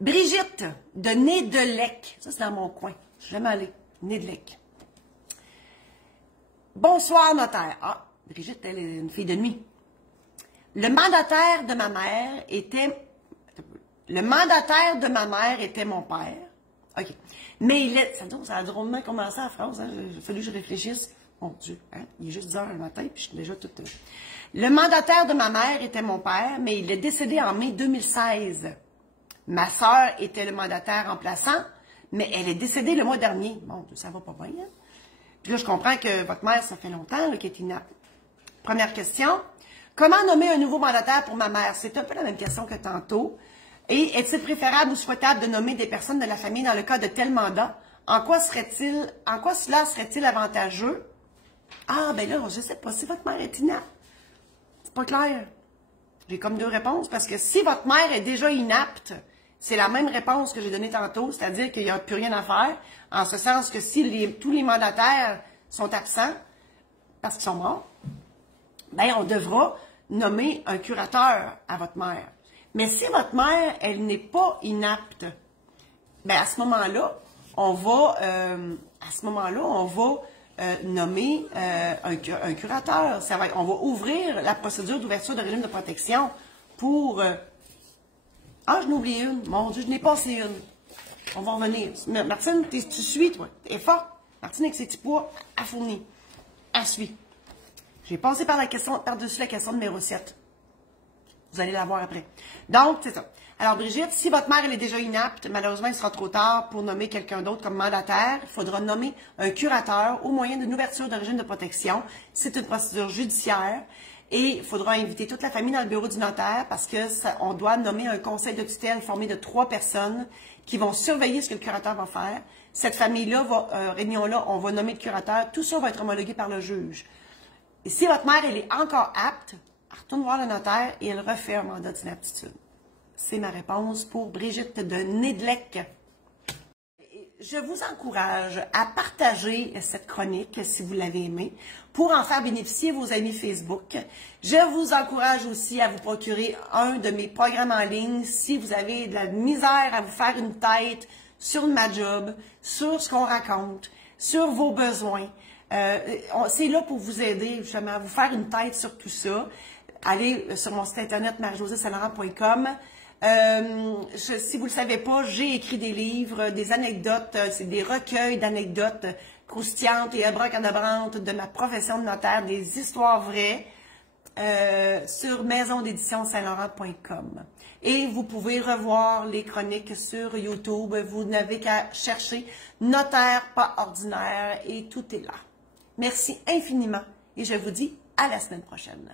Brigitte de Nez-de-Lec. Ça, c'est dans mon coin. Je suis jamais allée. Nez-de-Lec. Bonsoir, notaire. Ah, Brigitte, elle est une fille de nuit. Le mandataire de ma mère était... Le mandataire de ma mère était mon père. OK. Mais il est... Ça a drôlement commencé la phrase. Hein? Il a fallu que je réfléchisse. Mon Dieu, hein? Il est juste 10 heures le matin, puis je suis déjà toute... Le mandataire de ma mère était mon père, mais il est décédé en mai 2016. Ma sœur était le mandataire remplaçant, mais elle est décédée le mois dernier. Bon, ça va pas bien. Hein? Puis là, je comprends que votre mère, ça fait longtemps qu'elle est inapte. Première question. Comment nommer un nouveau mandataire pour ma mère? C'est un peu la même question que tantôt. Et est-il préférable ou souhaitable de nommer des personnes de la famille dans le cas de tel mandat? En quoi cela serait-il avantageux? Ah, ben là, je sais pas si votre mère est inapte. C'est pas clair. J'ai comme deux réponses, parce que si votre mère est déjà inapte, c'est la même réponse que j'ai donnée tantôt, c'est-à-dire qu'il n'y a plus rien à faire, en ce sens que si tous les mandataires sont absents, parce qu'ils sont morts, ben on devra nommer un curateur à votre mère. Mais si votre mère, elle n'est pas inapte, ben à ce moment-là, on va nommer un curateur. On va ouvrir la procédure d'ouverture de régime de protection pour... Ah, je n'ai oublié une. Mon Dieu, je n'ai passé une. On va revenir. Martine, tu suis, toi. T'es forte. Martine, avec ses petits pois, elle fournit. Elle suit. J'ai passé par-dessus la question numéro 7. Vous allez la voir après. Donc, c'est ça. Alors, Brigitte, si votre mère elle est déjà inapte, malheureusement, il sera trop tard pour nommer quelqu'un d'autre comme mandataire. Il faudra nommer un curateur au moyen d'une ouverture de régime de protection. C'est une procédure judiciaire. Et il faudra inviter toute la famille dans le bureau du notaire parce que on doit nommer un conseil de tutelle formé de 3 personnes qui vont surveiller ce que le curateur va faire. Cette famille-là, réunion-là, on va nommer le curateur. Tout ça va être homologué par le juge. Et si votre mère, elle est encore apte, elle retourne voir le notaire et elle refait un mandat d'inaptitude. C'est ma réponse pour Brigitte de Nez-de-Lec. Je vous encourage à partager cette chronique si vous l'avez aimée pour en faire bénéficier vos amis Facebook. Je vous encourage aussi à vous procurer un de mes programmes en ligne si vous avez de la misère à vous faire une tête sur ma job, sur ce qu'on raconte, sur vos besoins. C'est là pour vous aider justement à vous faire une tête sur tout ça. Allez sur mon site internet marie-josée-saint-laurent.com. Si vous ne le savez pas, j'ai écrit des livres, des anecdotes, c'est des recueils d'anecdotes croustillantes et abracadabrantes de ma profession de notaire, des histoires vraies sur maisondédition-saint-laurent.com. Et vous pouvez revoir les chroniques sur YouTube. Vous n'avez qu'à chercher Notaire pas ordinaire et tout est là. Merci infiniment et je vous dis à la semaine prochaine.